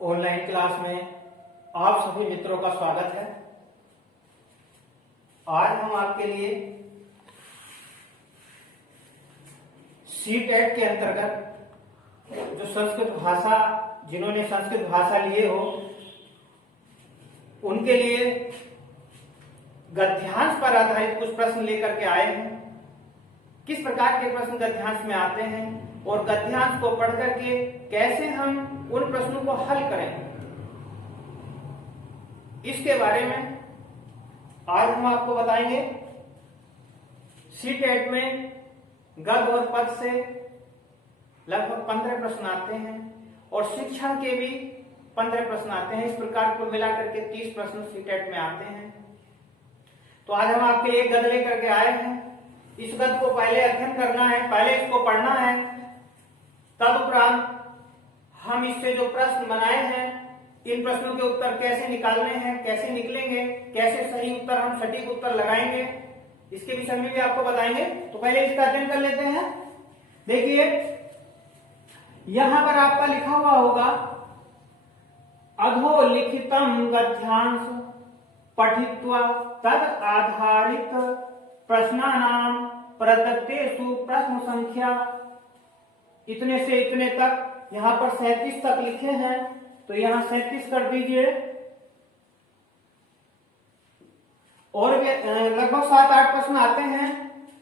Online class में आप सभी मित्रों का स्वागत है। आज हम आपके लिए सीटेट के अंतर्गत जो संस्कृत भाषा, जिन्होंने संस्कृत भाषा लिए हो उनके लिए गद्यांश पर आधारित कुछ प्रश्न लेकर के आए हैं। किस प्रकार के प्रश्न गद्यांश में आते हैं और गद्यांश को पढ़ करके कैसे हम उन प्रश्नों को हल करें, इसके बारे में आज हम आपको बताएंगे। सीटेट में गद्य और पद से लगभग 15 प्रश्न आते हैं और शिक्षण के भी 15 प्रश्न आते हैं। इस प्रकार कुल मिलाकर के 30 प्रश्न सीटेट में आते हैं। तो आज हम आपके लिए गद्य लेकर के आए हैं। इस गद्य को पहले अध्ययन करना है, पहले इसको पढ़ना है, तदुपरांत हम इससे जो प्रश्न बनाए हैं इन प्रश्नों के उत्तर कैसे निकालने हैं, कैसे निकलेंगे, कैसे सही उत्तर हम सटीक उत्तर लगाएंगे, इसके विषय में भी आपको बताएंगे। तो पहले इसका अध्ययन कर लेते हैं। देखिए यहां पर आपका लिखा हुआ होगा अधोलिखितम गद्यांश पठित्वा तद आधारित प्रश्नानाम प्रदत्तेषु प्रश्न संख्या, इतने से इतने तक, यहां पर 37 तक लिखे हैं तो यहां 37 कर दीजिए। और लगभग 7-8 प्रश्न आते हैं,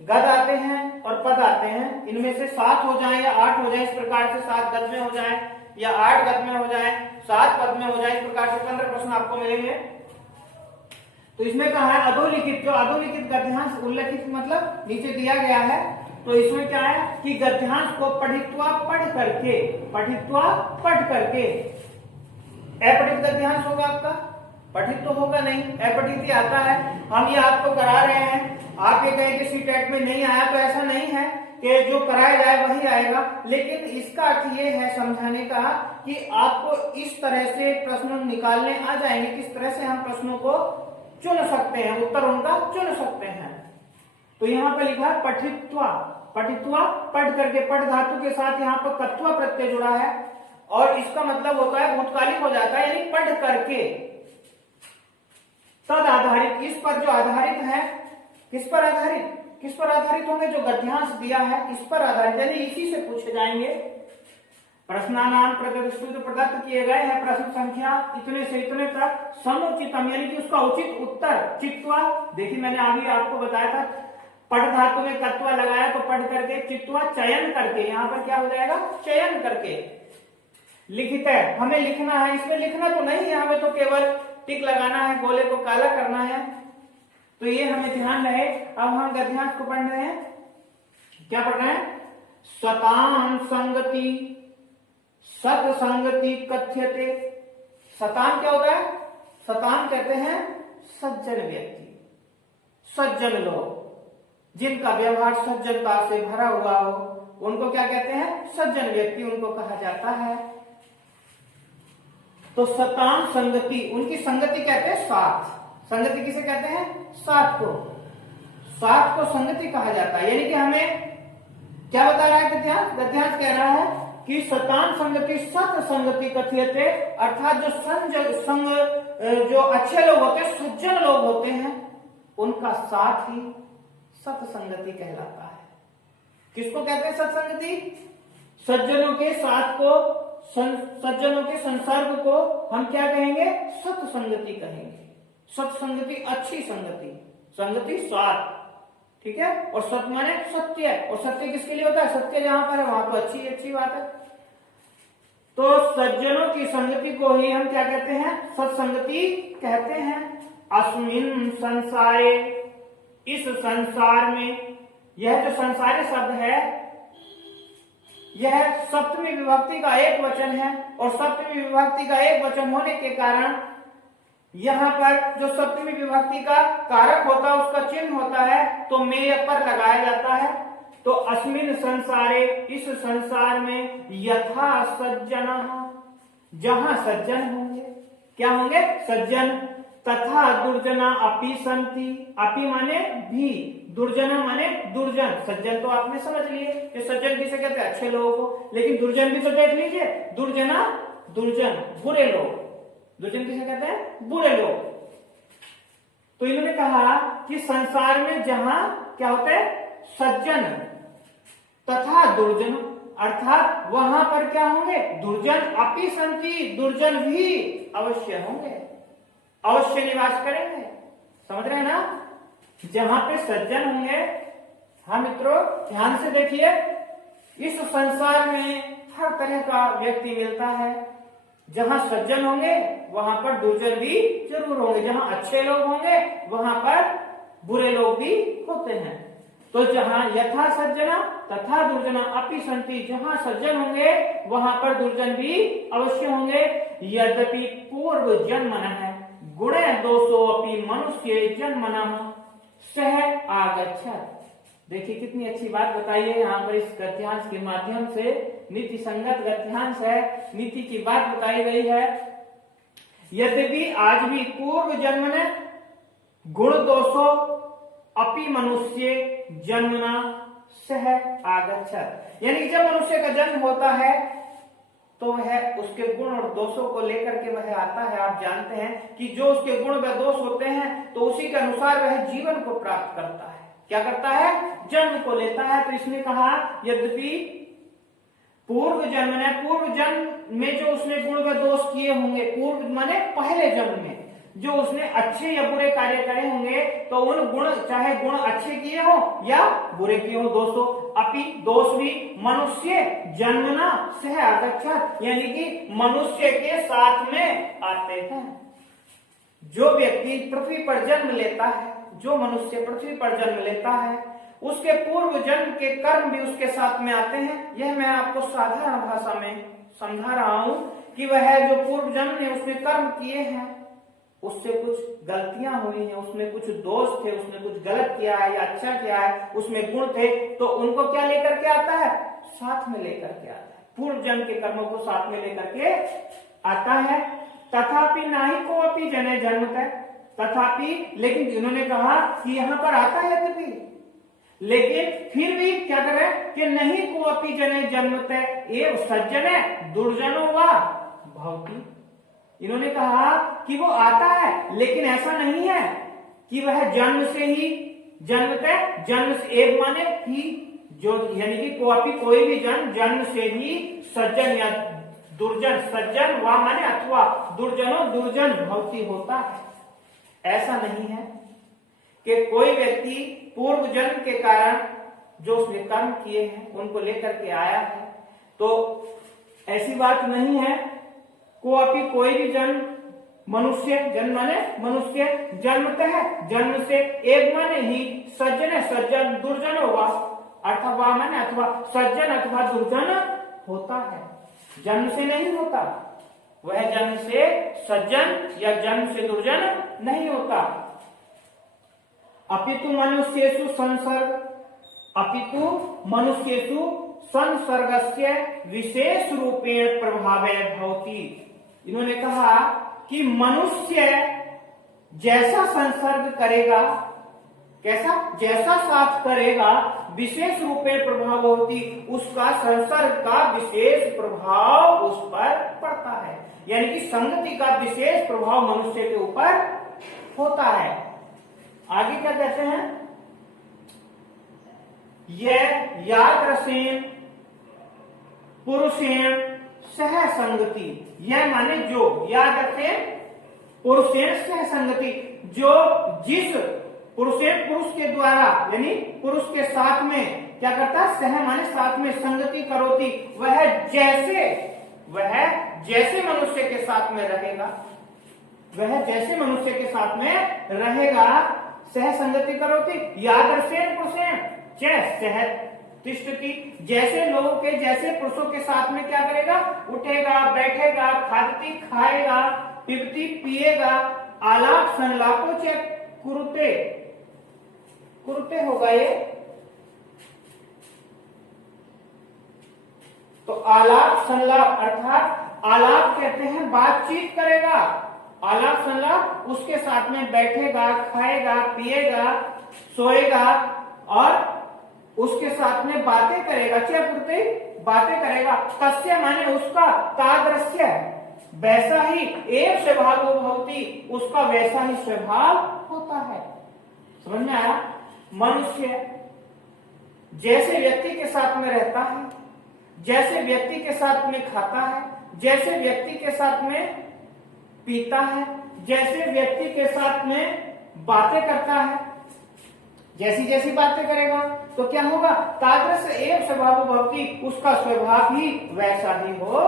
गद्य आते हैं और पद आते हैं। इनमें से 7 हो जाए या 8 हो जाए, इस प्रकार से 7 गद्य में हो जाए या 8 गद्य में हो जाए, 7 पद में हो जाए, इस प्रकार से 15 प्रश्न आपको मिलेंगे। तो इसमें कहा है अधोलिखित, जो अधोलिखित गद्यांश, उल्लेखित मतलब नीचे दिया गया है। तो इसमें क्या है कि गद्यांश को पठित्वा पढ़ करके, पठित्वा पढ़ करके, अपठित गद्यांश होगा आपका, पठित तो होगा नहीं, अपठित ही आता है। हम ये आपको करा रहे हैं। आप ये कहें कि सीटेट में नहीं आया तो ऐसा नहीं है कि जो कराया जाए वही आएगा, लेकिन इसका अर्थ ये है समझाने का कि आपको इस तरह से प्रश्न निकालने आ जाएंगे, किस तरह से हम प्रश्नों को चुन सकते हैं, उत्तर उनका चुन सकते हैं। तो यहाँ पर लिखा है पठित्वा, पठित्वा पढ़ करके, पढ़ धातु के साथ यहाँ पर कत्वा प्रत्यय जुड़ा है और इसका मतलब होता है भूतकालिक हो जाता है, यानी पढ़ करके। तद आधारित, इस पर जो आधारित है, किस पर आधारित, किस पर आधारित होंगे, जो गद्यांश दिया है इस पर आधारित, यानी इसी से पूछे जाएंगे। प्रश्नानाम प्रदत्त किए गए हैं प्रश्न संख्या इतने से इतने तक, समुचितम यानी कि उसका उचित उत्तर चित्वा। देखिए मैंने अभी आपको बताया था पढ़ धातु में तत्वा लगाया तो पढ़ करके, चित्वा चयन करके, यहाँ पर क्या हो जाएगा, चयन करके। लिखित है, हमें लिखना है, इसमें लिखना तो नहीं है, हमें तो केवल टिक लगाना है, गोले को काला करना है, तो ये हमें ध्यान रहे। अब हम गद्यांश को पढ़ रहे हैं। क्या पढ़ रहे हैं? शतान संगति सत्संगति कथ्यते। शतान क्या होता है? शतान कहते हैं सज्जन व्यक्ति, सज्जन लोग, जिनका व्यवहार सज्जनता से भरा हुआ हो, उनको क्या कहते हैं? सज्जन व्यक्ति उनको कहा जाता है। तो शतान संगति, उनकी संगति कहते हैं साथ। संगति किसे कहते हैं? साथ को, साथ को संगति कहा जाता है। यानी कि हमें क्या बता रहा है गद्यांश? गद्यांश कह रहा है कि शतान संगति सत संगति कथ्यते, अर्थात जो संग जो अच्छे लोग होते हैं, सज्जन लोग होते हैं, उनका साथ ही सत्संगति कहलाता है। किसको कहते हैं सत्संगति? सज्जनों के साथ को, सज्जनों के संसर्ग को हम क्या कहेंगे? सत्संगति कहेंगे। सत्संगति अच्छी संगति, संगति साथ, ठीक है। और सत्य माने सत्य, और सत्य किसके लिए होता है? सत्य जहां पर है वहां पर अच्छी अच्छी बात है। तो सज्जनों की संगति को ही हम क्या कहते हैं? सत्संगति कहते हैं। अस्मिन् संसारे, इस संसार में, यह जो संसारी शब्द है यह सप्तमी विभक्ति का एक वचन है और सप्तमी विभक्ति का एक वचन होने के कारण यहां पर जो सप्तमी विभक्ति का कारक होता है उसका चिन्ह होता है तो मेय पर लगाया जाता है। तो अस्मिन् संसारे, इस संसार में, यथा सज्जन, जहां सज्जन होंगे, क्या होंगे? सज्जन। तथा दुर्जना अपि संति, अपि माने भी, दुर्जना माने दुर्जन। सज्जन तो आपने समझ लिए कि सज्जन किसे कहते हैं? अच्छे लोगों को। लेकिन दुर्जन भी तो देख लीजिए, दुर्जना दुर्जन, बुरे लोग। दुर्जन किसे कहते हैं? बुरे लोग। तो इन्होंने कहा कि संसार में जहां क्या होते हैं? सज्जन तथा दुर्जन, अर्थात वहां पर क्या होंगे? दुर्जन अपि संति, दुर्जन भी अवश्य होंगे, अवश्य निवास करेंगे। समझ रहे हैं ना? जहां पे सज्जन होंगे, हाँ मित्रों ध्यान से देखिए, इस संसार में हर तरह का व्यक्ति मिलता है। जहां सज्जन होंगे वहां पर दुर्जन भी जरूर होंगे, जहां अच्छे लोग होंगे वहां पर बुरे लोग भी होते हैं। तो जहां यथा सज्जना तथा दुर्जना अपि संति, जहां सज्जन होंगे वहां पर दुर्जन भी अवश्य होंगे। यद्यपि पूर्व जन्मनः गुणे दोषो अपि मनुष्य जन्मनः सह आगच्छत्। देखिए कितनी अच्छी बात बताई है यहाँ पर इस गद्यांश के माध्यम से। नीति संगत गद्यांश है, नीति की बात बताई गई है। यद्यपि आज भी पूर्व जन्म ने गुण दोषो अपि मनुष्य जन्मना सह आगच्छत्, यानी जब मनुष्य का जन्म होता है तो वह उसके गुण और दोषों को लेकर के वह आता है। आप जानते हैं कि जो उसके गुण व दोष होते हैं तो उसी के अनुसार वह जीवन को प्राप्त करता है। क्या करता है? जन्म को लेता है। तो इसने कहा यद्यपि पूर्व जन्म ने, पूर्व जन्म में जो उसने गुण व दोष किए होंगे, पूर्व माने पहले जन्म में जो उसने अच्छे या बुरे कार्य करे होंगे, तो उन गुण, चाहे गुण अच्छे किए हो या बुरे किए हो, दोषों अपि दोष भी मनुष्य जन्मना सह आगच्छत्, यानी कि मनुष्य के साथ में आते हैं। जो व्यक्ति पृथ्वी पर जन्म लेता है, जो मनुष्य पृथ्वी पर जन्म लेता है, उसके पूर्व जन्म के कर्म भी उसके साथ में आते हैं। यह मैं आपको साधारण भाषा में समझा रहा हूं कि वह जो पूर्व जन्म ने उसने कर्म किए हैं, उससे कुछ गलतियां हुई हैं, उसमें कुछ दोष थे, उसने कुछ गलत किया है या अच्छा किया है, उसमें गुण थे, तो उनको क्या लेकर के आता है? साथ में लेकर के आता है। पूर्व जन्म के कर्मों को साथ में लेकर के आता है। तथापि नाही को अपि जने जन्मतः, तथापि लेकिन जिन्होंने कहा कि यहां पर आता है यद्यपि, लेकिन फिर भी क्या कर रहे हैं कि नहीं को अपि जने जन्मतः एव सज्जने दुर्जनो वा भवति। इन्होंने कहा कि वो आता है, लेकिन ऐसा नहीं है कि वह जन्म से ही जन्मतः, जन्म से एक माने ही जो, यानी कि कोई भी जन्म से ही सज्जन या दुर्जन, सज्जन वा माने अथवा दुर्जनो दुर्जन भवति होता है। ऐसा नहीं है कि कोई व्यक्ति पूर्व जन्म के कारण जो उसने कर्म किए हैं उनको लेकर के आया है, तो ऐसी बात नहीं है। को अपि कोई भी जन्म मनुष्य, जन्म माने मनुष्य, जन्मतः है जन्म से, एक माने ही सज्जन सज्जन दुर्जन होगा, अथवा माने अथवा सज्जन अथवा दुर्जन होता है, जन्म से नहीं होता। वह जन्म से सज्जन या जन्म से दुर्जन नहीं होता। अपितु मनुष्येषु संसर्ग, अपितु मनुष्येषु संसर्गस्य विशेष रूपेण प्रभावे भवति। इन्होंने कहा कि मनुष्य जैसा संसर्ग करेगा, कैसा? जैसा साथ करेगा, विशेष रूपेण प्रभाव होती, उसका संसर्ग का विशेष प्रभाव उस पर पड़ता है। यानी कि संगति का विशेष प्रभाव मनुष्य के ऊपर होता है। आगे क्या कहते हैं? यह यादृशेन पुरुषेण सह संगति, यह माने जो, याद रखें पुरुषेण सह संगति, जो जिस पुरुषेण पुरुष के द्वारा, यानी पुरुष के साथ में क्या करता है? सह माने साथ में, संगति करोति, वह जैसे मनुष्य के साथ में रहेगा, वह जैसे मनुष्य के साथ में रहेगा, सह संगति करोति यादृशेन पुरुषेण च सह तिष्ठति, जैसे लोगों के, जैसे पुरुषों के साथ में क्या करेगा? उठेगा, बैठेगा, खादती खाएगा, पिबती पिएगा, आलाप संलापो च कुरुते, कुरुते होगा ये। तो आलाप संलाप अर्थात आलाप कहते हैं बातचीत करेगा, आलाप संलाप उसके साथ में बैठेगा, खाएगा, पिएगा, सोएगा और उसके साथ में बातें करेगा, क्या करते? बातें करेगा। तस्य माने उसका, तादृश्य वैसा ही एव स्वभावो भवति, उसका वैसा ही स्वभाव होता है। समझ में आया? मनुष्य जैसे व्यक्ति के साथ में रहता है, जैसे व्यक्ति के साथ में खाता है, जैसे व्यक्ति के साथ में पीता है, जैसे व्यक्ति के साथ में बातें करता है, जैसी जैसी बातें करेगा तो क्या होगा, तादृश एव स्वभावो भवति, उसका स्वभाव भी वैसा ही हो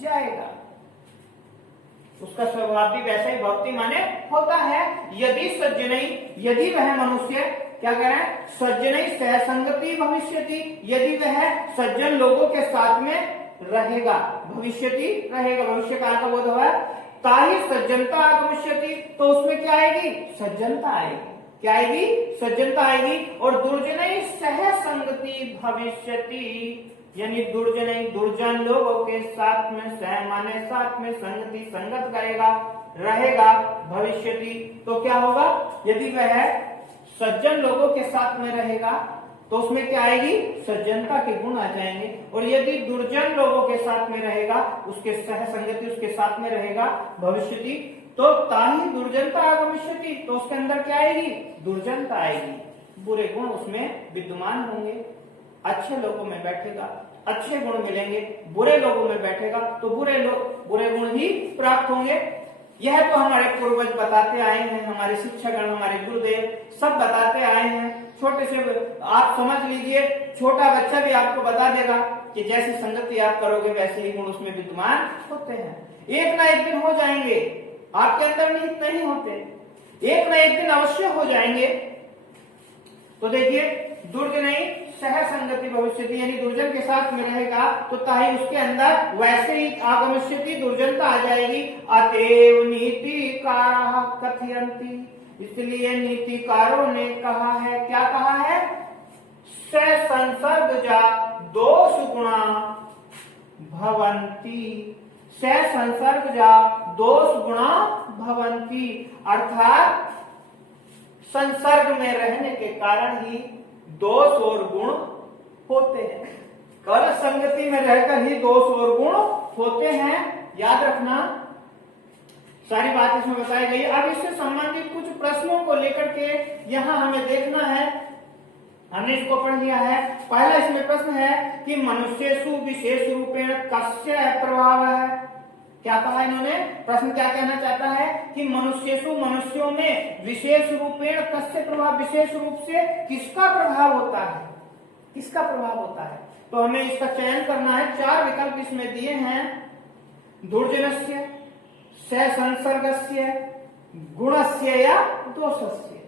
जाएगा। उसका स्वभाव भी वैसा ही भवति माने होता है। यदि सज्जनई, यदि वह मनुष्य क्या करें, सज्जनई सहसंगति भविष्यति, यदि वह सज्जन लोगों के साथ में रहेगा, भविष्यति रहेगा, भविष्य काल का बोध हुआ, ताही सज्जनता आगमिष्यति, तो उसमें क्या आएगी, सज्जनता आएगी। क्या आएगी, सज्जनता आएगी। और दुर्जनई सहसंगति भविष्यति, यानी दुर्जनई, दुर्जन लोगों के साथ में, सह माने साथ में, संगति संगत करेगा, रहेगा, भविष्यति तो क्या होगा, यदि वह सज्जन लोगों के साथ में रहेगा तो उसमें क्या आएगी, सज्जनता के गुण आ जाएंगे। और यदि दुर्जन लोगों के साथ में रहेगा, उसके सह संगति उसके साथ में रहेगा, भविष्यति तो ताही दुर्जनता आगमिष्यति, तो उसके अंदर क्या आएगी, दुर्जनता आएगी, बुरे गुण उसमें विद्यमान होंगे। अच्छे लोगों में बैठेगा, अच्छे गुण मिलेंगे, बुरे लोगों में बैठेगा तो बुरे गुण ही प्राप्त होंगे। यह तो हमारे पूर्वज बताते आए हैं, हमारे शिक्षकगण, हमारे गुरुदेव सब बताते आए हैं। छोटे से आप समझ लीजिए, छोटा बच्चा भी आपको बता देगा कि जैसी संगति आप करोगे वैसे ही गुण उसमें विद्यमान होते हैं। एक ना एक दिन हो जाएंगे, आपके अंदर निहित नहीं होते, एक ना एक दिन अवश्य हो जाएंगे। तो देखिए, दुर्जनई सह संगति भविष्यति, यानी दुर्जन के साथ में रहेगा तो ताही उसके अंदर वैसे ही आगमिष्यति, दुर्जनता आ जाएगी। अतएव नीतिकाराः कथयन्ति, इसलिए नीतिकारों ने कहा है, क्या कहा है, स संसर्गजा दोष गुणा भवन्ति, स संसर्गजा दोष गुणा भवन्ति, अर्थात संसर्ग में रहने के कारण ही दोष और गुण होते हैं। कर संगति में रहकर ही दोष और गुण होते हैं, याद रखना, सारी बात इसमें बताई गई। अब इससे संबंधित कुछ प्रश्नों को लेकर के यहाँ हमें देखना है, हमने इसको पढ़ लिया है। पहला इसमें प्रश्न है कि मनुष्येषु विशेष रूपेण कस्य प्रभाव है। क्या कहा इन्होंने, प्रश्न क्या कहना चाहता है कि मनुष्येषु, मनुष्यों में विशेष रूपेण कस्य प्रभाव, विशेष रूप से किसका प्रभाव होता है, किसका प्रभाव होता है। तो हमें इसका चयन करना है। 4 विकल्प इसमें दिए हैं, दुर्जनस्य, सहसंसर्गस्य, गुणस्य या दोषस्य।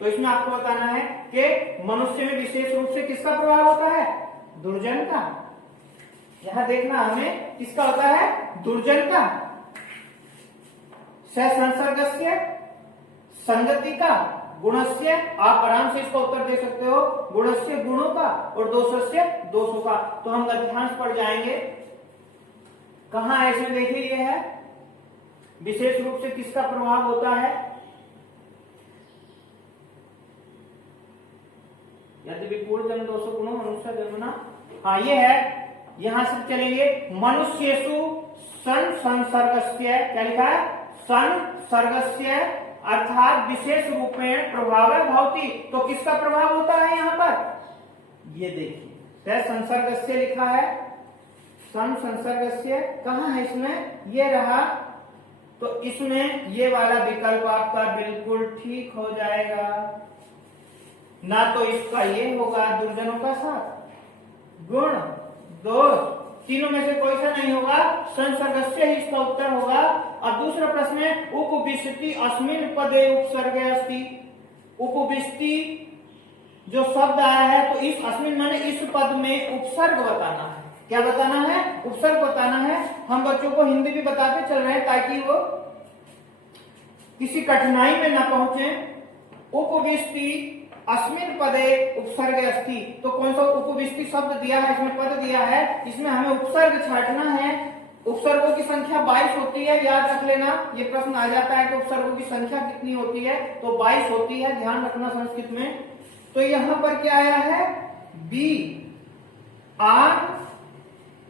तो इसमें आपको बताना है कि मनुष्य में विशेष रूप से किसका प्रभाव होता है, दुर्जन का। यहां देखना हमें किसका होता है, दुर्जन का। सहसंसर्गस्य, संगति का, गुणस्य, आप आराम से इसका उत्तर दे सकते हो, गुणस्य गुणों का, और दोषस्य दोषों का। तो हम गद्यांश पढ़ जाएंगे, कहां है इसमें, देखिए ये है, विशेष रूप से किसका प्रभाव होता है, यदि विपूर्ण जन दोषो गुणों मनुष्य जन्मना, हाँ ये है, यहां से चलेंगे। मनुष्येषु सन संसर्गस्य, क्या लिखा है, संसर्गस्य, अर्थात विशेष रूपेण प्रभाव भवति, तो किसका प्रभाव होता है यहाँ पर, ये देखिए संसर्गस्य लिखा है, सन संसर्गस्य कहाँ है इसमें, ये रहा। तो इसमें ये वाला विकल्प आपका बिल्कुल ठीक हो जाएगा, ना तो इसका ये होगा दुर्जनों का साथ, गुण, दोष, तीनों में से कोई सा नहीं होगा, संसर्गस्य ही इसका उत्तर होगा। अब दूसरा प्रश्न है, उपविशति अस्मिन् पदे उपसर्गे अस्ति। उपविशति जो शब्द आया है, तो इस अस्मिन् माने इस पद में उपसर्ग बताना है। क्या बताना है, उपसर्ग बताना है। हम बच्चों को हिंदी भी बताते चल रहे हैं ताकि वो किसी कठिनाई में न पहुंचे। उपविशति अस्मिन् पदे उपसर्ग अस्ति, तो कौन सा उपविष्टि शब्द दिया है, इसमें पद दिया है, इसमें हमें उपसर्ग छाटना है। उपसर्गों की संख्या 22 होती है, याद रख लेना, ये प्रश्न आ जाता है कि उपसर्गों की संख्या कितनी होती है, तो 22 होती है, ध्यान रखना संस्कृत में। तो यहां पर क्या आया है, बी, आन,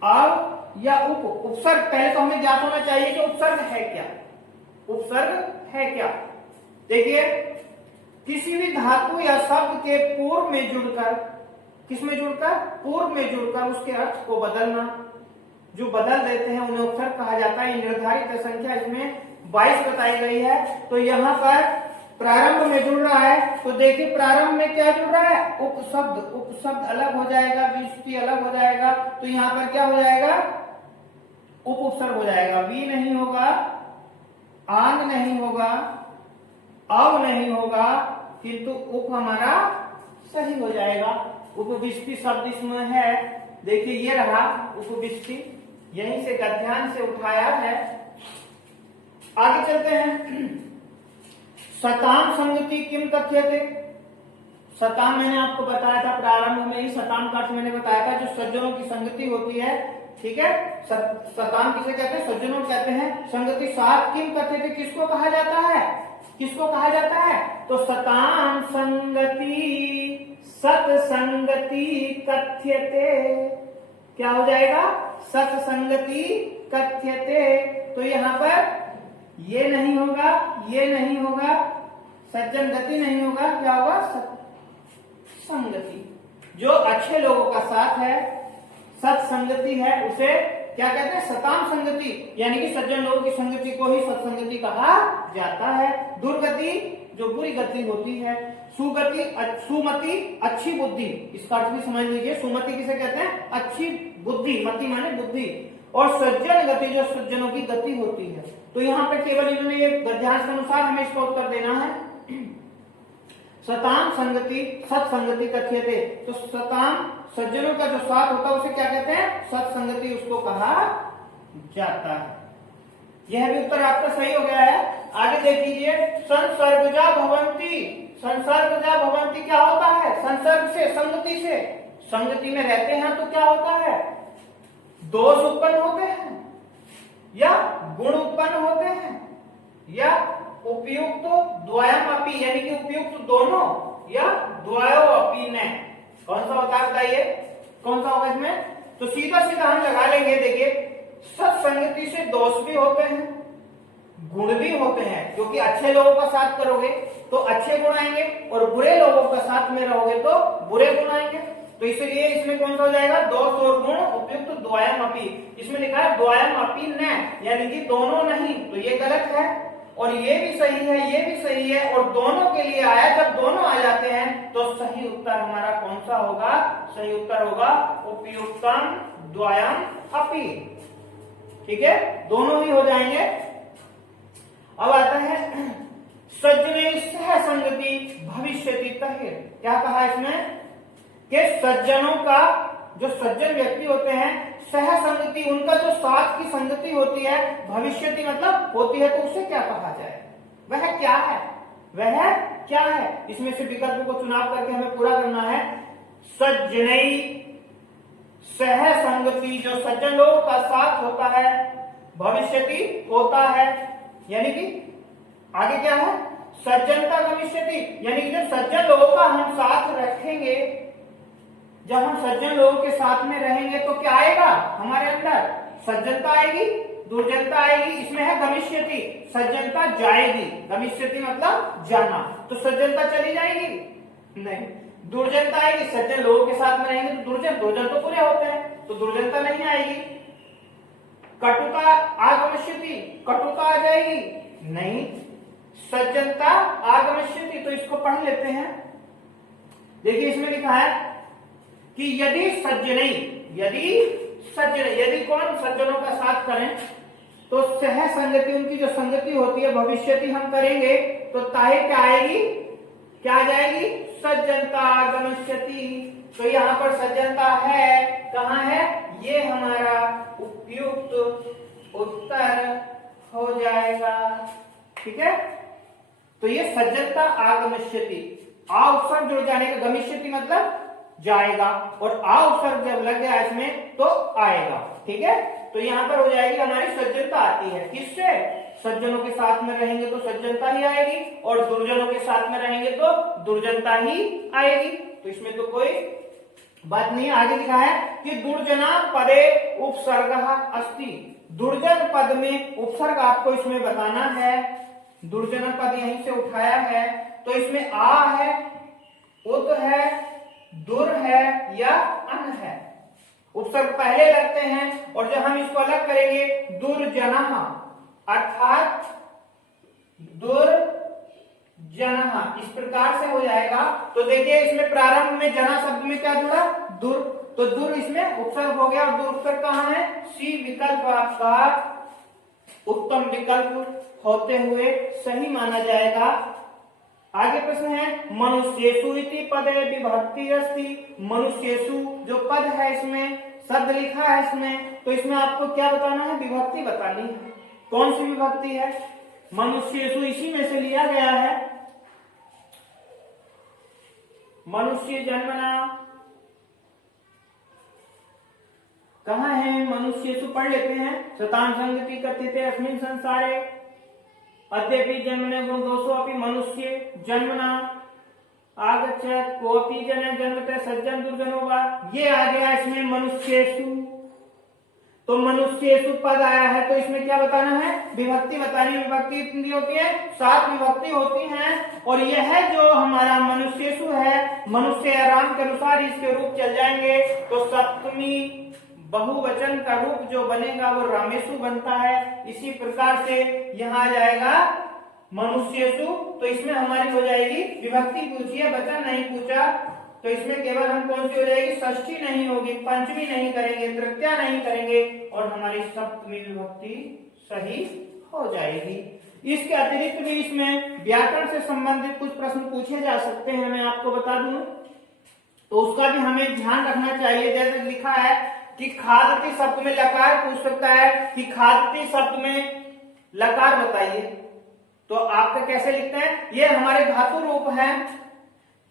अव या उपसर्ग, पहले तो हमें ज्ञात होना चाहिए कि उपसर्ग है क्या, उपसर्ग है क्या। देखिए, किसी भी धातु या शब्द के पूर्व में जुड़कर, किसमें जुड़कर, पूर्व में जुड़कर उसके अर्थ को बदलना, जो बदल देते हैं उन्हें उपसर्ग कहा जाता है। निर्धारित संख्या इसमें 22 बताई गई है। तो यहाँ पर प्रारंभ में जुड़ रहा है, तो देखिए प्रारंभ में क्या जुड़ रहा है, उपशब्द, उपशब्द अलग हो जाएगा, विष्टि अलग हो जाएगा, तो यहाँ पर क्या हो जाएगा, उपसर्ग हो जाएगा। वी नहीं होगा, आंग नहीं होगा, अव नहीं होगा, किंतु उप हमारा सही हो जाएगा। उपविष्टि शब्द इसमें है, देखिए ये रहा उपविष्टि, यहीं से गद्यांश से उठाया है। आगे चलते हैं। शताम संगति किम कथ्यते। शताम मैंने आपको बताया था प्रारंभ में ही, शताम का अर्थ मैंने बताया था जो सज्जनों की संगति होती है, ठीक है। शताम किसे कहते हैं, सज्जनों कहते हैं। संगति सात किम कथ्यते, किसको कहा जाता है, किसको कहा जाता है, तो शताम संगति सत्संगति कथ्यते, क्या हो जाएगा, सत्संगति कथ्यते। तो यहाँ पर ये नहीं होगा, ये नहीं होगा, सज्जन गति नहीं होगा, क्या होगा, संगति। जो अच्छे लोगों का साथ है, सत्संगति है, उसे क्या कहते हैं, शताम संगति, यानी कि सज्जन लोगों की संगति को ही सत्संगति कहा जाता है। दुर्गति जो बुरी गति होती है। सुगति, सुमति अच्छी बुद्धि, इसका अर्थ भी समझ लीजिए। सुमति किसे कहते हैं, अच्छी बुद्धि, मति माने बुद्धि। और सज्जन गति जो सज्जनों की गति होती है। तो यहाँ पे केवल इन्होंने ये गद्यांश के अनुसार हमें इसका उत्तर देना है। शताम संगति सत्संगति कथ्यते, तो शताम सज्जनों का जो साथ होता है उसे क्या कहते हैं, सत्संगति उसको कहा जाता है। यह भी उत्तर आपका सही हो गया है। आगे देख लीजिए, संसर्गजा भवंती। संसर्गजा भवंती क्या होता है, संसर्ग से, संगति से, संगति में रहते हैं तो क्या होता है, दोष उत्पन्न होते हैं या गुण उत्पन्न होते हैं या उपयुक्त द्वयमपि, यानी कि उपयुक्त दोनों या द्वयोपि ने। कौन सा होता है बताइए, कौन सा होगा इसमें, तो सीधा सीधा हम लगा लेंगे। देखिए, सत्संगति से दोष भी होते हैं, गुण भी होते हैं, क्योंकि अच्छे लोगों का साथ करोगे तो अच्छे गुण आएंगे और बुरे लोगों का साथ में रहोगे तो बुरे गुण आएंगे। तो इसलिए इसमें कौन सा हो जाएगा, दोष और गुण उपयुक्त द्वयमपि। इसमें लिखा है द्वयमपि न, यानी कि दोनों नहीं, तो ये गलत है। और ये भी सही है, ये भी सही है, और दोनों के लिए आया। जब दोनों आ जाते हैं तो सही उत्तर हमारा कौन सा होगा, सही उत्तर होगा उपयुक्तम द्वयम अपि। ठीक है, दोनों ही हो जाएंगे। अब आता है सज्जने सह संगति भविष्यति तहे। क्या कहा इसमें कि सज्जनों का, जो सज्जन व्यक्ति होते हैं, सह संगति उनका जो साथ की संगति होती है, भविष्यति मतलब होती है, तो उसे क्या कहा जाए, वह क्या है, वह क्या है। इसमें से विकल्प को चुनाव करके हमें पूरा करना है। सज्जनई सह संगति, जो सज्जन लोगों का साथ होता है, भविष्यति होता है, यानी कि आगे क्या है, सज्जनता भविष्यति, यानी कि जब सज्जन लोगों का हम साथ रखेंगे, जब हम सज्जन लोगों के साथ में रहेंगे तो क्या आएगा हमारे अंदर, सज्जनता आएगी, दुर्जनता आएगी। इसमें है गमिष्यति, सज्जनता जाएगी, गमिष्यति मतलब जाना, तो सज्जनता चली जाएगी नहीं, दुर्जनता आएगी। सज्जन लोगों के साथ में रहेंगे तो दुर्जन, दुर्जन तो पूरे होते हैं, तो दुर्जनता नहीं आएगी। कटुता आगमिष्यति, कटुता आ जाएगी नहीं, सज्जनता आगमिष्यति। तो इसको पढ़ लेते हैं। देखिए, इसमें लिखा है कि यदि सज्जनई, यदि सज्जन, यदि कौन सज्जनों का साथ करें तो सह संगति, उनकी जो संगति होती है, भविष्यति हम करेंगे तो ताहे क्या आएगी, क्या आ जाएगी, सज्जनता आगमिष्यति। तो यहाँ पर सज्जनता है, कहाँ है, ये हमारा उपयुक्त उत्तर हो जाएगा। ठीक है, तो ये सज्जनता आगमिष्यति, आ उपसर्ग जुड़ जाने का, गमिष्यति मतलब जाएगा, और आ उपसर्ग जब लग गया इसमें तो आएगा। ठीक है, तो यहाँ पर हो जाएगी हमारी सज्जनता आती है, किससे, सज्जनों के साथ में रहेंगे तो सज्जनता ही आएगी, और दुर्जनों के साथ में रहेंगे तो दुर्जनता ही आएगी। तो इसमें तो कोई बात नहीं, आगे लिखा है कि दुर्जना पदे उपसर्ग अस्ति। दुर्जन पद में उपसर्ग आपको इसमें बताना है। दुर्जन पद यहीं से उठाया है, तो इसमें आ है, उत है, दुर है या अन है। उपसर्ग पहले लगते हैं और जब हम इसको अलग करेंगे दुर्जनः अर्थात दुर्जनः इस प्रकार से हो जाएगा। तो देखिए इसमें प्रारंभ में जना शब्द में क्या जुड़ा, दुर, तो दुर इसमें उपसर्ग हो गया। और दुर उपसर्ग कहाँ है, सी विकल्प आपका उत्तम विकल्प होते हुए सही माना जाएगा। आगे प्रश्न है मनुष्येषु इति पदे विभक्ति अस्ति। मनुष्येषु जो पद है इसमें शब्द लिखा है इसमें, तो इसमें आपको क्या बताना है, विभक्ति बतानी है। कौन सी विभक्ति है, मनुष्येषु इसी में से लिया गया है। मनुष्य जन्मना कहाँ है, मनुष्येषु पढ़ लेते हैं। शतान संगति कथ्यते अस्मिन् संसारे अद्यपि जन्मने गुण दोषो अपि मनुष्य जन्मना आगच्छत् कोऽपि जन जन्मते सज्जन दुर्जनो वा। ये आ गया इसमें मनुष्येषु। तो मनुष्येषु पद आया है, तो इसमें क्या बताना है, विभक्ति बतानी। विभक्ति कितनी होती है, 7 विभक्ति होती हैं। और यह है जो हमारा मनुष्येषु है, मनुष्य आराम के अनुसार इसके रूप चल जाएंगे। तो सप्तमी बहुवचन का रूप जो बनेगा वो रामेशु बनता है। इसी प्रकार से यहाँ आ जाएगा मनुष्येषु। तो इसमें हमारी हो जाएगी विभक्ति पूछी है, वचन नहीं पूछा, तो इसमें केवल हम कौन सी हो जाएगी, षष्ठी नहीं होगी, पंचमी नहीं करेंगे, तृतीया नहीं करेंगे और हमारी सप्तमी विभक्ति सही हो जाएगी। इसके अतिरिक्त भी इसमें व्याकरण से संबंधित कुछ प्रश्न पूछे जा सकते हैं, मैं आपको बता दूं, तो उसका भी हमें ध्यान रखना चाहिए। जैसे लिखा है कि खादती शब्द में लकार पूछ सकता है कि खादती शब्द में लकार बताइए, तो आपका कैसे लिखते हैं, ये हमारे धातु रूप है,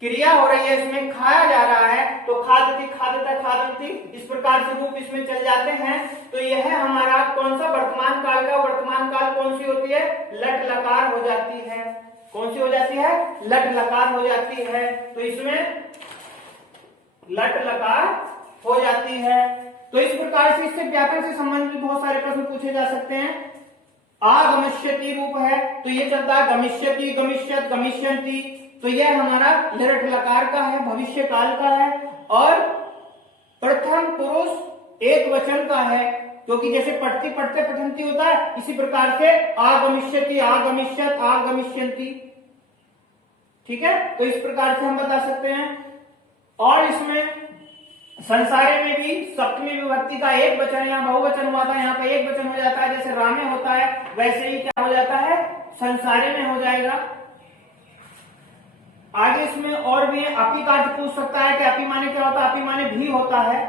क्रिया हो रही है, इसमें खाया जा रहा है, तो खादती खादता खादती इस प्रकार से रूप इसमें चल जाते हैं। तो यह हमारा कौन सा वर्तमान काल का, वर्तमान काल कौन सी होती है, लट लकार हो जाती है। कौन सी हो जाती है, लट लकार हो जाती है। तो इसमें लट लकार हो जाती है। तो इस प्रकार से इससे व्याकरण से संबंधित बहुत सारे प्रश्न पूछे जा सकते हैं। आगमिष्यति रूप है, तो ये चलता है गमिष्यति, गमिष्यत, गमिष्यन्ति, तो यह हमारा लट लकार का है, भविष्य काल का है। और प्रथम पुरुष एक वचन का है, क्योंकि जैसे पढ़ती पढ़ते पठंती होता है, इसी प्रकार से आगमिष्यति, आगमिष्यत, आगमिष्यन्ति। ठीक है, तो इस प्रकार से हम बता सकते हैं। और इसमें संसारे में भी सप्तमी विभक्ति का एक वचन, यहाँ बहुवचन हुआ था, यहाँ पे एक वचन हो जाता है। जैसे रामे होता है वैसे ही क्या हो जाता है, संसारे में हो जाएगा। आगे इसमें और भी अपी का अर्थ पूछ सकता है कि अपी माने क्या होता है, अपी माने भी होता है।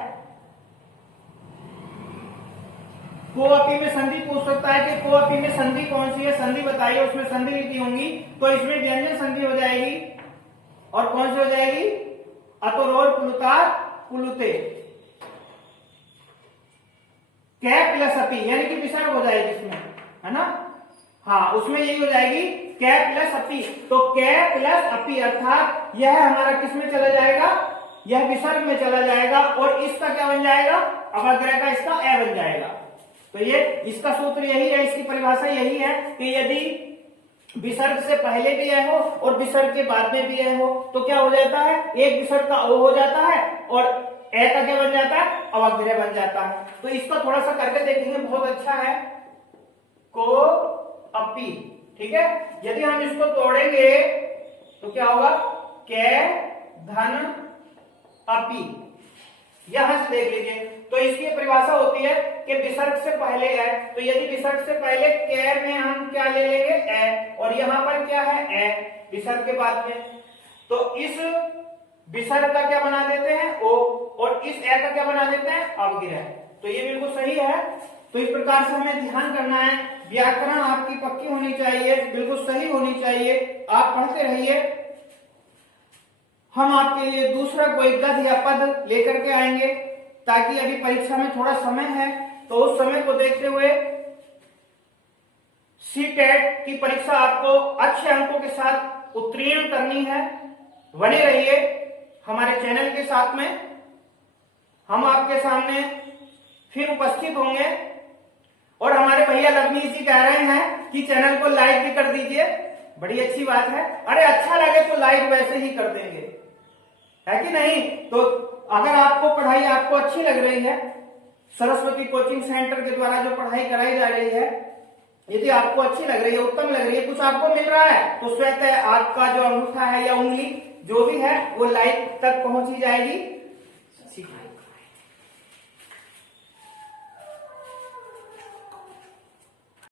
को अपी में संधि पूछ सकता है कि को अपी में संधि कौन सी है, संधि बताइए, उसमें संधि लिखी होंगी, तो इसमें व्यंजन संधि हो जाएगी। और कौन सी हो जाएगी, अतोरोर पुलुतार पुलुते, कै प्लस अपी, यानी कि विसर्ग हो जाएगी इसमें, है ना। हाँ, उसमें यही हो जाएगी कै प्लस अपी। तो कै प्लस अपी अर्थात यह हमारा किस में चला जाएगा, यह विसर्ग में चला जाएगा। और इसका क्या बन जाएगा, अवग्रह का इसका ए बन जाएगा। तो ये इसका सूत्र यही है, इसकी परिभाषा यही है कि यदि विसर्ग से पहले भी ए हो और विसर्ग के बाद में भी ए हो, तो क्या हो जाता है, एक विसर्ग का ओ हो जाता है और ए का क्या बन जाता है, अवग्रह बन जाता है। तो इसका थोड़ा सा करके देखेंगे, बहुत अच्छा है, को अपी। ठीक है, यदि हम इसको तोड़ेंगे तो क्या होगा, कै धन अपी, यहां से देख लीजिए। तो इसकी परिभाषा होती है कि विसर्ग से पहले है, तो यदि विसर्ग से पहले कै में हम क्या ले लेंगे, ए, और यहां पर क्या है, ए विसर्ग के बाद में, तो इस विसर्ग का क्या बना देते हैं, ओ, और इस ए का क्या बना देते हैं, अवग्रह। तो ये बिल्कुल सही है। तो इस प्रकार से हमें ध्यान करना है, व्याकरण आपकी पक्की होनी चाहिए, बिल्कुल सही होनी चाहिए, आप पढ़ते रहिए। हम आपके लिए दूसरा कोई गद्य या पद लेकर के आएंगे, ताकि अभी परीक्षा में थोड़ा समय है, तो उस समय को देखते हुए सीटेट की परीक्षा आपको अच्छे अंकों के साथ उत्तीर्ण करनी है। बने रहिए हमारे चैनल के साथ में। हम आपके सामने फिर उपस्थित होंगे। और हमारे भैया लवनीश जी कह रहे हैं कि चैनल को लाइक भी कर दीजिए, बड़ी अच्छी बात है। अरे अच्छा लगे तो लाइक वैसे ही कर देंगे, है कि नहीं। तो अगर आपको पढ़ाई आपको अच्छी लग रही है, सरस्वती कोचिंग सेंटर के द्वारा जो पढ़ाई कराई जा रही है, यदि आपको अच्छी लग रही है, उत्तम लग रही है, कुछ आपको मिल रहा है, तो स्वतः आपका जो अंगूठा है या उंगली जो भी है वो लाइक तक पहुंची जाएगी।